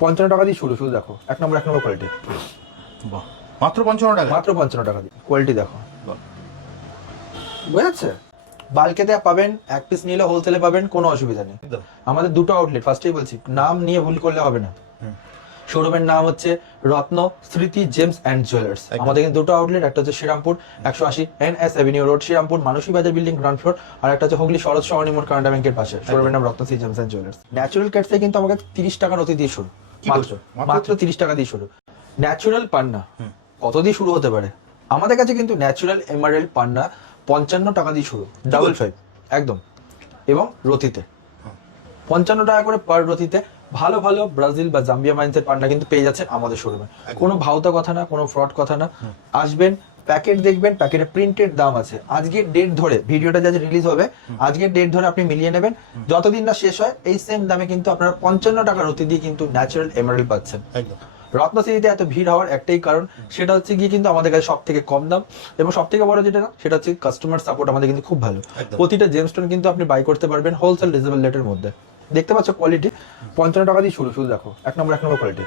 55 টাকা দিয়ে শুরু, শুধু দেখো এক নম্বর কোয়ালিটি। বাহ, মাত্র 55 টাকা? মাত্র 55 টাকা দিয়ে কোয়ালিটি দেখো, বাহ, বুঝেছে? বাল্কে দেয়া পাবেন, এক পিস নিলে হোলসেলে পাবেন, কোনো অসুবিধা নেই। একদম। আমাদের দুটো আউটলেট, ফার্স্টেই বলছি নাম নিয়ে ভুল করলে হবে না। শোরুমের নাম হচ্ছে রত্ন স্মৃতি জেমস অ্যান্ড জুয়েলার্স। একদম। আমাদের কিন্তু দুটো আউটলেট, একটা হচ্ছে Serampore 180 NS avenue road Serampore Manasi Bazar building ground floor, আর একটা হচ্ছে হুগলি শরৎ সরণি মোড় কানাডা ব্যাংকের পাশে। শোরুমের নাম রত্ন স্মৃতি জেমস অ্যান্ড জুয়েলার্স। ন্যাচারাল ক্যাটসে কিন্তু আমাকে 30 টাকার অতি দিয়ে শুরু, কি মাত্র বলছো? মাত্র 30 টাকা দিয়ে শুরু। ন্যাচারাল পান্না কত দিয়ে শুরু হতে পারে? আমাদের কাছে কিন্তু ন্যাচারাল এমারেল্ড পান্না 55 টাকা দিয়ে শুরু, 55 একদম, এবং রতিতে 55 টাকা করে পার রতিতে ভালো ভালো ব্রাজিল বা জাম্বিয়া মাইন্সের পান্না কিন্তু পেয়ে যাচ্ছে আমাদের শোরুমে। কোনো ভাউতা কথা না, কোনো ফ্রড কথা না। আসবেন, প্যাকেট দেখবেন, প্যাকেটে প্রিন্টেড দাম আছে, আজকের ডেট ধরে ভিডিওটা যা রিলিজ হবে আজকের ডেট ধরে আপনি মিলিয়ে নেবেন, যতদিন না শেষ হয় এই সেম দামে কিন্তু আপনারা 55 টাকা রতি দিয়ে কিন্তু ন্যাচারাল এমারেল্ড পাচ্ছেন। একদম। রত্নশ্রীতে এত ভিড় হওয়ার একটাই কারণ, সেটা হচ্ছে গিয়ে কিন্তু আমাদের কাছে সব থেকে কম দাম, এবং সব থেকে বড় যেটা না সেটা হচ্ছে কাস্টমার সাপোর্ট আমাদের কিন্তু খুব ভালো। একদম। প্রতিটা জেমস্টোন কিন্তু আপনি বাই করতে পারবেন হোলসেল রিজনেবল রেটের মধ্যে। দেখতে পাচ্ছ কোয়ালিটি 55 টাকা দিয়ে শুরু, শুধু দেখো এক নম্বর কোয়ালিটি।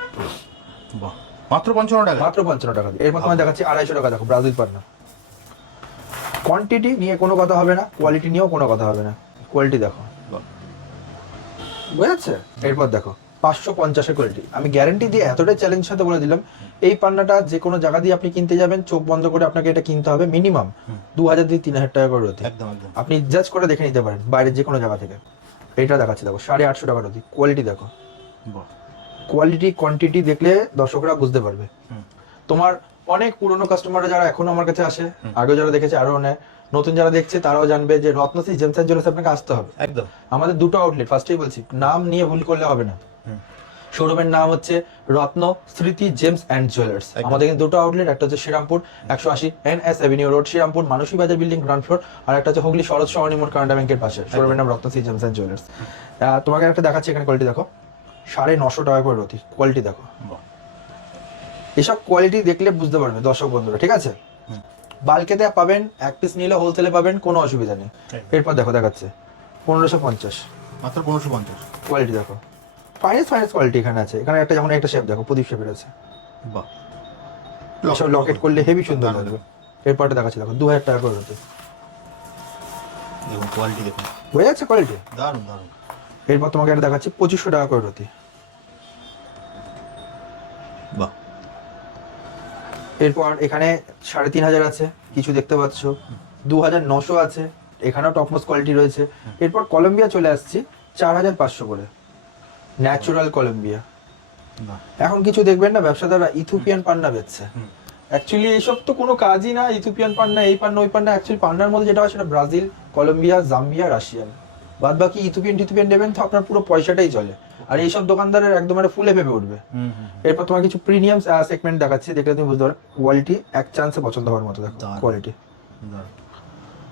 বাহ, মাত্র 55 টাকা? মাত্র 55 টাকা দিয়ে। এর মধ্যে আমি দেখাচ্ছি 250 টাকা, দেখো ব্রাজিল পান্না। কোয়ান্টিটি নিয়ে কোনো কথা হবে না, কোয়ালিটি নিয়েও কোনো কথা হবে না। কোয়ালিটি দেখো, বাহ, বুঝেছে? এরপর দেখো 550 কোয়ালিটি। আমি গ্যারান্টি দিয়ে এতটাই চ্যালেঞ্জ সাথে বলে দিলাম, এই পান্নাটা যে কোনো জায়গা দিয়ে আপনি কিনতে যাবেন, চোখ বন্ধ করে আপনাকে এটা কিনতে হবে মিনিমাম 2000 থেকে 3000 টাকা করে রতি। একদম একদম। আপনি জাজ করে দেখে নিতে পারেন বাইরের যে কোনো জায়গা থেকে। এইটা দেখাচ্ছি দেখো 850 টাকা রতি। কোয়ালিটি দেখো, বাহ, কোয়ালিটি কোয়ান্টিটি দেখলে দর্শকরা বুঝতে পারবে। তোমার অনেক পুরনো কাস্টমাররা যারা এখনো আমার কাছে আসে, আগে যারা দেখেছে আরো অনেক, নতুন যারা দেখছে তারাও জানবে যে রত্নশ্রী জেমস অ্যান্ড জুয়েলার্স আপনাকে আসতে হবে। একদম। আমাদের দুটো আউটলেট, ফার্স্টেই বলছি নাম নিয়ে ভুল করলে হবে না। শোরুমের নাম হচ্ছে রত্ন স্মৃতি জেমস অ্যান্ড জুয়েলার্স। আমাদের কিন্তু দুটো আউটলেট, একটা হচ্ছে Serampore 180 NS avenue road Serampore Manasi Bazar building ground floor, আর একটা হচ্ছে হুগলি শরৎ সরণি মোড় কানাডা ব্যাংকের পাশে। শোরুমের নাম রত্ন স্মৃতি জেমস অ্যান্ড জুয়েলার্স। তোমাকে একটা দেখাচ্ছি, এখানে কোয়ালিটি দেখো 950 টাকা করে রতি। কোয়ালিটি দেখো, বাহ, এসব কোয়ালিটি দেখলে বুঝতে পারবে দর্শক বন্ধুরা, ঠিক আছে? বাল্কে দেয়া পাবেন, এক পিস নিলে হোলসেলে পাবেন, কোনো অসুবিধা নেই। এরপর দেখো দেখাচ্ছে 1550, মাত্র 1550। কোয়ালিটি দেখো, ফাইনাস কোয়ালিটি এখানে আছে। এখানে একটা যেমন একটা শেপ দেখো, প্রদীপ শেপের আছে। বাহ, সব লকেট করলে হেভি সুন্দর লাগবে। এরপরটা দেখাচ্ছি দেখো 2000 টাকা করে রতি। দেখুন কোয়ালিটি দেখুন, হয়ে যাচ্ছে কোয়ালিটি। দারুণ দারুণ। এরপর তোমাকে একটা দেখাচ্ছি 2500 টাকা করে রতি। বাহ, এরপর এখানে 3500 আছে, কিছু দেখতে পাচ্ছ 2900 আছে, এখানেও টপমোস্ট কোয়ালিটি রয়েছে। এরপর কলম্বিয়া চলে আসছি 4500 করে, ন্যাচুরাল কলম্বিয়া। বাহ, এখন কিছু দেখবেন না ব্যবসাদাররা ইথিওপিয়ান পান্না বেচছে, অ্যাকচুয়ালি এইসব তো কোনো কাজই না। ইথিওপিয়ান পান্না, এই পান্না ওই পান্না, অ্যাকচুয়ালি পান্নার মধ্যে যেটা হয় সেটা ব্রাজিল, কলম্বিয়া, জাম্বিয়া, রাশিয়ান। বাদ বাকি ইথিওপিয়ান নেবেন তো আপনার পুরো পয়সাটাই চলে, আর এইসব দোকানদারের একদম ফুলে ভেবে উঠবে। এরপর তোমার কিছু প্রিমিয়াম সেগমেন্ট দেখাচ্ছি, দেখলে তুমি বুঝতে পারো কোয়ালিটি এক চান্সে পছন্দ হওয়ার মতো। দেখো দারুণ। কোয়ালিটি, দারুণ।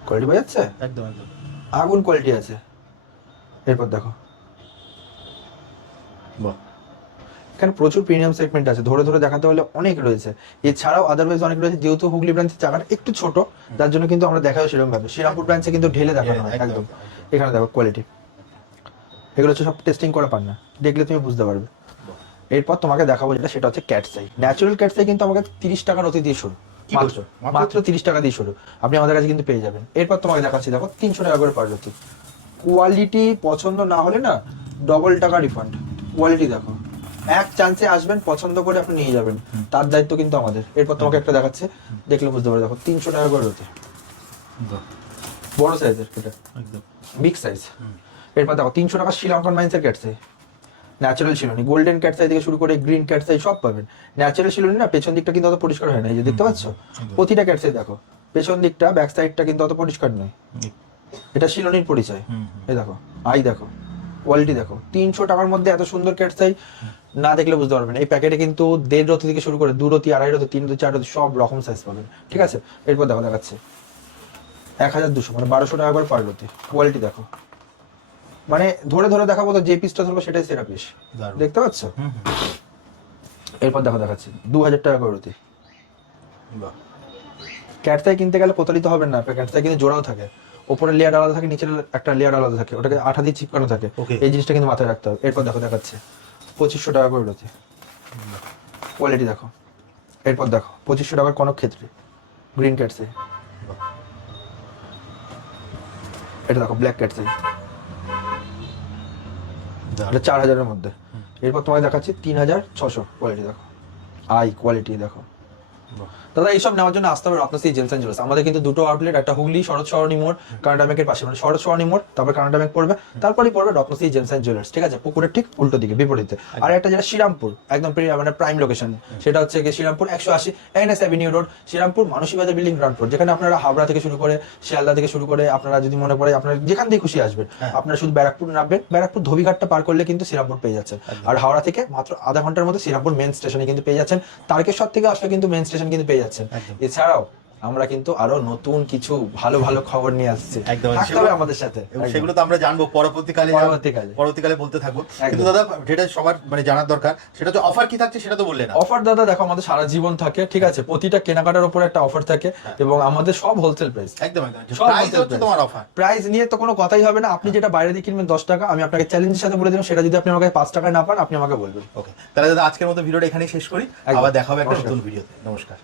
কোয়ালিটি বোঝা যাচ্ছে, একদম একদম। আগুন কোয়ালিটি আছে। এরপর দেখো বাহ, এখানে প্রচুর প্রিমিয়াম সেগমেন্ট আছে, ধরে ধরে দেখাতে হলে অনেক রয়েছে। এছাড়াও আদারওয়াইজ অনেক রয়েছে, যেহেতু হুগলি ব্রাঞ্চের জায়গাটা একটু ছোট, যার জন্য কিন্তু আমরা দেখাও সেরকম ভাবে। শ্রীরামপুর ব্রাঞ্চে কিন্তু ঢেলে দেখানো হয় একদম, একদম। একদম। এখানে দেখো কোয়ালিটি, এগুলো হচ্ছে সব টেস্টিং করা পান্না, দেখলে তুমি বুঝতে পারবে। এরপর তোমাকে দেখাবো যেটা, সেটা হচ্ছে ক্যাটসাই। ন্যাচারাল ক্যাটসাই কিন্তু আমাকে 30 টাকার অতি দিয়ে শুরু, কি মাত্র বলছো? মাত্র 30 টাকা দিয়ে শুরু, আপনি আমাদের কাছে কিন্তু পেয়ে যাবেন। এরপর তোমাকে দেখাচ্ছি দেখো 300 টাকা করে পার রতি। কোয়ালিটি পছন্দ না হলে না ডবল টাকা রিফান্ড। কোয়ালিটি দেখো, এক চান্সে আসবেন, পছন্দ করে আপনি নিয়ে যাবেন, তার দায়িত্ব কিন্তু আমাদের। এরপর তোমাকে একটা দেখাচ্ছে, দেখলে বুঝতে পারবে। দেখো 300 টাকা করে রতি, বাহ, বড় সাইজের, এটা একদম। Big size. এরপর দেখো 300 টাকা শ্রীলঙ্কান মাইন্সের ক্যাটসাই, ন্যাচারাল শিলনি, গোল্ডেন ক্যাটসাই থেকে শুরু করে গ্রিন ক্যাটসাই সব পাবেন। ন্যাচারাল শিলনি না, পেছন দিকটা কিন্তু অত পরিষ্কার হয় না, এই যে দেখতে পাচ্ছ প্রতিটা ক্যাটসাই দেখো, পেছন দিকটা ব্যাক সাইডটা কিন্তু অত পরিষ্কার নয়, এটা শিলনির পরিচয়। এই দেখো, আই দেখো, কোয়ালিটি দেখো। 300 টাকার মধ্যে এত সুন্দর ক্যাটসাই না দেখলে বুঝতে পারবেন। এই প্যাকেটে কিন্তু 1.5 রতি থেকে শুরু করে 2 রতি, 2.5 রতি, 3 রতি, 4 রতি সব রকম সাইজ পাবেন, ঠিক আছে? এরপর দেখো দেখাচ্ছে 1200, মানে 1200 টাকা করে পার রতি। কোয়ালিটি দেখো, মানে ধরে ধরে দেখাবো তো, যে পিসটা ধরবো সেটাই সেরা পিস, দারুণ। দেখতে পাচ্ছ? এরপর দেখো দেখাচ্ছি 2000 টাকা করে রতি। বাহ, ক্যাটসাই কিনতে গেলে প্রতারিত হবেন না, ক্যাটসাই কিন্তু জোড়াও থাকে, ওপরে লেয়ার আলাদা থাকে, নিচের একটা লেয়ার আলাদা থাকে, ওটাকে আঠা দিয়ে চিপকানো থাকে। Okay. এই জিনিসটা কিন্তু মাথায় রাখতে হবে। এরপর দেখো দেখাচ্ছে 2500 টাকা করে রয়েছে। কোয়ালিটি দেখো, এরপর দেখো 2500 টাকার কনক ক্ষেত্রে গ্রিন ক্যাটসে, বাহ, এটা দেখো ব্ল্যাক ক্যাটসে, দারুণ। এটা 4000-এর মধ্যে। এরপর তোমাকে দেখাচ্ছি 3600 কোয়ালিটি দেখো, কোয়ালিটি দেখো। বাহ, দাদা এইসব নেওয়ার জন্য আসতে হবে রত্নশ্রী জেমস অ্যান্ড জুয়েলার্স। আমাদের কিন্তু দুটো আউটলেট, একটা হুগলি শরৎ সরণী মোড় কানাডা ব্যাংকের পাশে, মানে শরৎ সরণী মোড়, তারপর কানাডা ব্যাংক পড়বে, তারপরেই পড়বে রত্নশ্রী জেমস অ্যান্ড জুয়েলার্স, ঠিক আছে, পুকুরের ঠিক উল্টো দিকে বিপরীতে। আর একটা যেটা শ্রীরামপুর, একদম মানে প্রাইম লোকেশন, সেটা হচ্ছে কি Serampore 180 NS avenue road, Serampore Manasi Bazar building ground floor, যেখানে আপনারা হাবড়া থেকে শুরু করে শিয়ালদা থেকে শুরু করে আপনারা যদি মনে পড়ে আপনারা যেখান থেকে খুশি আসবেন, আপনারা শুধু ব্যারাকপুর নামবেন, ব্যারাকপুর ধোবিঘাটটা পার করলে কিন্তু শ্রীরামপুর পেয়ে যাচ্ছেন। আর হাওড়া থেকে মাত্র আধা ঘন্টার মধ্যে শ্রীরামপুর মেন স্টেশনে কিন্তু পেয়ে যাচ্ছেন। তারকেশ্বর থেকে আসলে কিন্তু মেন স্টেশন কিন্তু পেয়ে যাচ্ছেন। এছাড়াও আমরা কিন্তু আরো নতুন কিছু ভালো ভালো খবর নিয়ে আসছি, একদম। থাকতে হবে আমাদের সাথে। এবং সেগুলো তো আমরা জানবো পরবর্তীকালে বলতে থাকবো। কিন্তু দাদা যেটা সবার মানে জানার দরকার সেটা হচ্ছে অফার কি থাকছে সেটা তো বললেন না। অফার দাদা দেখো আমাদের সারা জীবন থাকে, ঠিক আছে, প্রতিটা কেনাকাটার উপর একটা অফার থাকে এবং আমাদের সব হোলসেল প্রাইস। একদম একদম। প্রাইস হচ্ছে তোমার অফার। প্রাইস নিয়ে তো কোনো কথাই হবে না। আপনি যেটা বাইরে দিয়ে কিনবেন 10 টাকা, আমি আপনাকে চ্যালেঞ্জের সাথে বলে দিলাম, সেটা যদি আপনি আমাকে 5 টাকায় না পান আপনি আমাকে বলবেন। ওকে, তাহলে দাদা আজকের মতো ভিডিওটা এখানেই শেষ করি, একদম। আবার দেখা হবে একটা নমস্কার। নতুন ভিডিওতে। নমস্কার।